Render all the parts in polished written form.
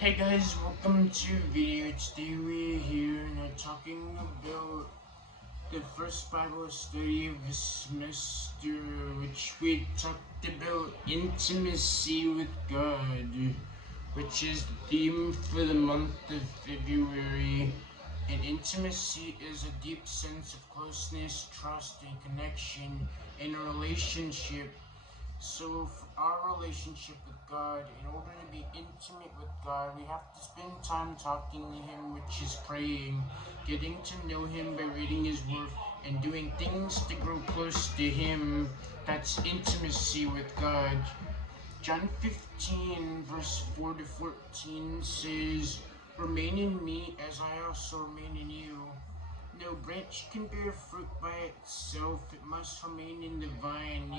Hey guys, welcome to video. Today we're here and talking about the first Bible study of the semester, which we talked about intimacy with God, which is the theme for the month of February. And intimacy is a deep sense of closeness, trust, and connection in a relationship. So, for our relationship with God, in order to be intimate with God, we have to spend time talking to Him, which is praying, getting to know Him by reading His Word, and doing things to grow close to Him. That's intimacy with God. John 15, verse 4 to 14 says, "Remain in me as I also remain in you. No branch can bear fruit by itself, it must remain in the vine.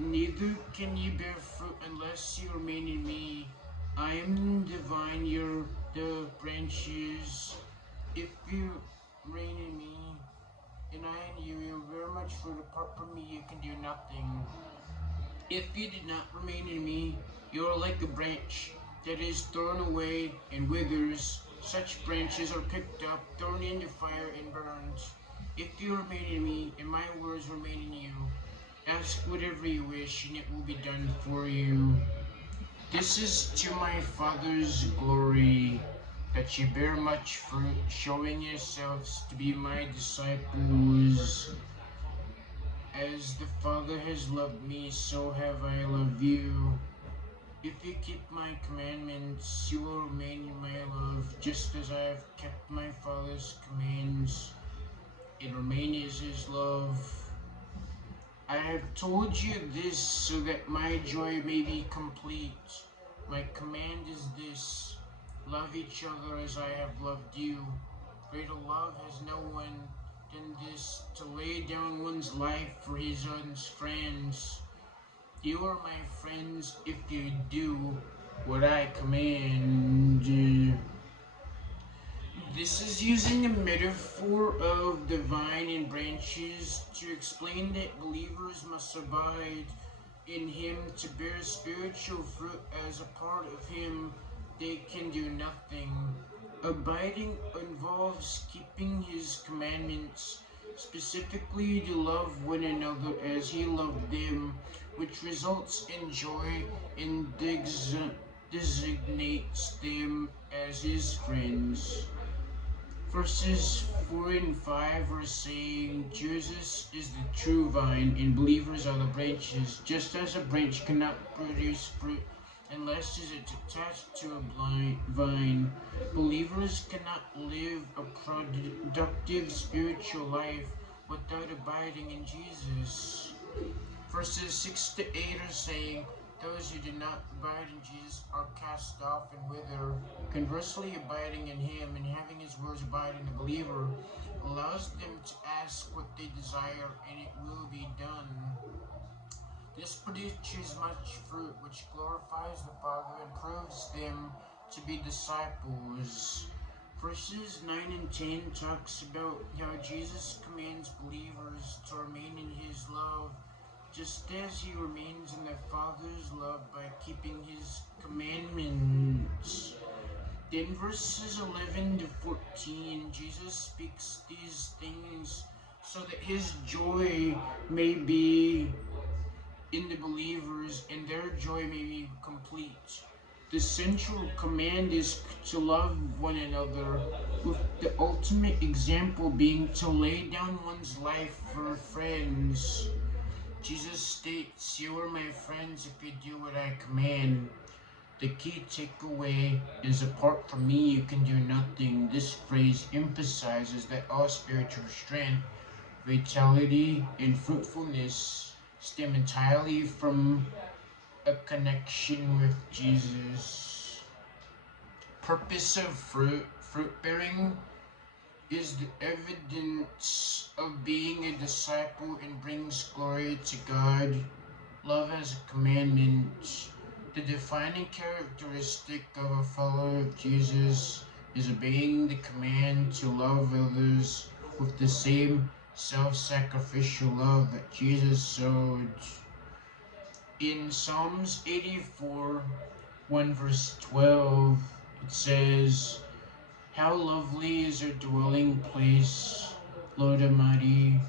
Neither can ye bear fruit unless you remain in me. I am the vine, you're the branches. If you remain in me, and I in you, you will bear much fruit. Apart from me, you can do nothing. If you did not remain in me, you are like a branch that is thrown away and withers. Such branches are picked up, thrown into fire, and burned. If you remain in me, and my words remain in you, ask whatever you wish, and it will be done for you. This is to my Father's glory, that ye bear much fruit, showing yourselves to be my disciples. As the Father has loved me, so have I loved you. If you keep my commandments, you will remain in my love, just as I have kept my Father's commands and remain in his love. I have told you this so that my joy may be complete. My command is this: love each other as I have loved you. Greater love has no one than this, to lay down one's life for his own friends. You are my friends if you do what I command you. This is using a metaphor of the vine and branches to explain that believers must abide in Him to bear spiritual fruit. As a part of Him, they can do nothing. Abiding involves keeping His commandments, specifically to love one another as He loved them, which results in joy and designates them as His friends. Verses 4 and 5 are saying Jesus is the true vine and believers are the branches. Just as a branch cannot produce fruit unless it is attached to a vine, believers cannot live a productive spiritual life without abiding in Jesus. Verses 6 to 8 are saying, those who do not abide in Jesus are cast off and wither. Conversely, abiding in Him and having His words abide in the believer allows them to ask what they desire and it will be done. This produces much fruit which glorifies the Father and proves them to be disciples. Verses 9 and 10 talks about how Jesus commands believers to remain in His love, just as He remains in the Father's love by keeping His commandments. Then verses 11 to 14, Jesus speaks these things so that His joy may be in the believers and their joy may be complete. The central command is to love one another, with the ultimate example being to lay down one's life for friends. Jesus states, you are my friends if you do what I command. The key takeaway is apart from me you can do nothing. This phrase emphasizes that all spiritual strength, vitality, and fruitfulness stem entirely from a connection with Jesus. Purpose of fruit bearing is the evidence of being a disciple and brings glory to God. Love as a commandment. The defining characteristic of a follower of Jesus is obeying the command to love others with the same self-sacrificial love that Jesus showed. In Psalms 84, 1 verse 12, it says, "How lovely is your dwelling place, Lord Almighty.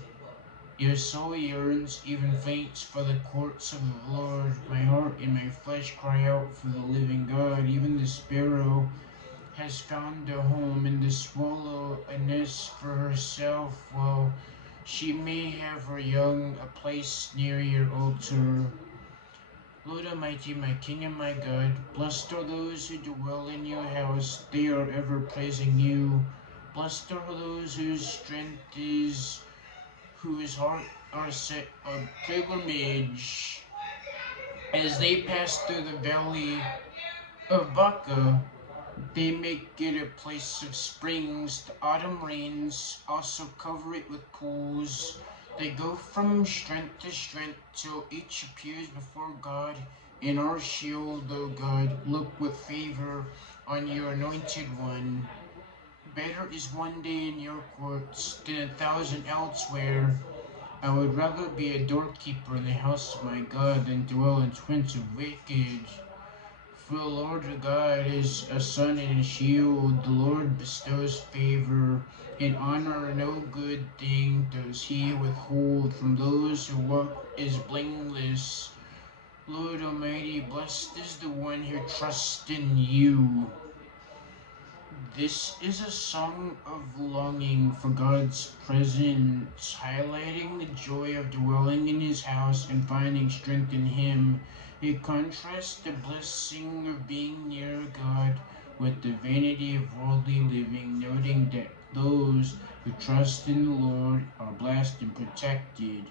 Your soul yearns, even faints, for the courts of the Lord. My heart and my flesh cry out for the living God. Even the sparrow has found a home, and the swallow a nest for herself, while she may have her young a place near your altar. Lord Almighty, my King and my God, blessed are those who dwell in your house. They are ever praising you. Blessed are those whose strength is, whose heart are set on pilgrimage. As they pass through the valley of Baca, they make it a place of springs. The autumn rains also cover it with pools. They go from strength to strength till each appears before God in our shield, O God. Look with favor on your anointed one. Better is one day in your courts than 1,000 elsewhere. I would rather be a doorkeeper in the house of my God than dwell in tents of wicked. For the Lord your God is a sun and a shield. The Lord bestows favor and honor. No good thing does he withhold from those who walk is blameless. Lord Almighty, blessed is the one who trusts in you. This is a song of longing for God's presence, highlighting the joy of dwelling in His house and finding strength in Him. It contrasts the blessing of being near God with the vanity of worldly living, noting that those who trust in the Lord are blessed and protected.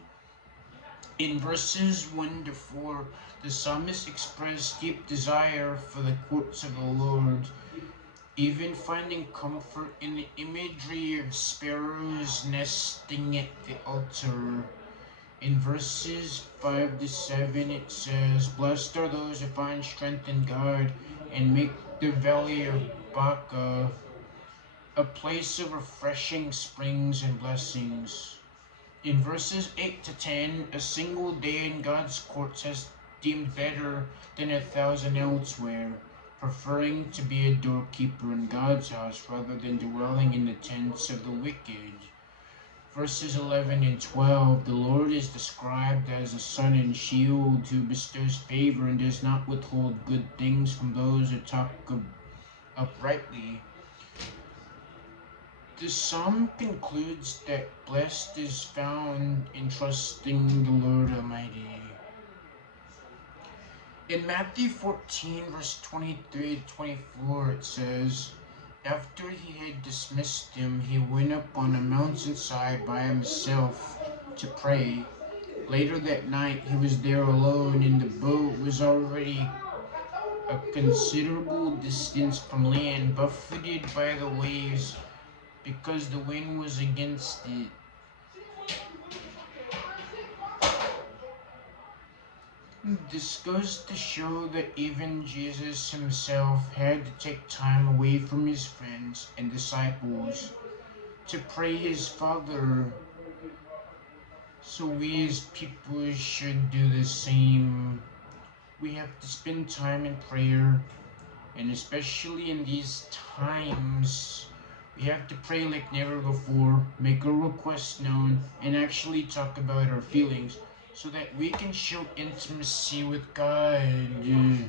In verses 1 to 4, the psalmist expressed deep desire for the courts of the Lord, even finding comfort in the imagery of sparrows nesting at the altar. In verses 5 to 7, it says, "Blessed are those who find strength in God and make the valley of Baca a place of refreshing springs and blessings." In verses 8 to 10, a single day in God's courts has deemed better than 1,000 elsewhere, preferring to be a doorkeeper in God's house rather than dwelling in the tents of the wicked. Verses 11 and 12, the Lord is described as a sun and shield who bestows favor and does not withhold good things from those who talk uprightly. The psalm concludes that blessed is found in trusting the Lord Almighty. In Matthew 14, verse 23 to 24, it says, "After he had dismissed them, he went up on a mountainside by himself to pray. Later that night, he was there alone, and the boat was already a considerable distance from land, buffeted by the waves, because the wind was against it. This goes to show that even Jesus himself had to take time away from his friends and disciples to pray his Father. So we as people should do the same. We have to spend time in prayer, and especially in these times, we have to pray like never before, make our requests known, and actually talk about our feelings so that we can show intimacy with God.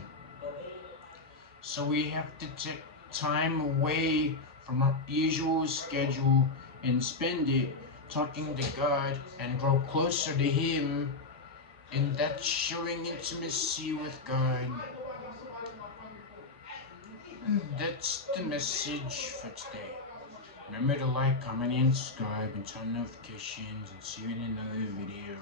So we have to take time away from our usual schedule and spend it talking to God and grow closer to Him, and that's showing intimacy with God. And that's the message for today. Remember to like, comment, and subscribe, and turn notifications, and see you in another video.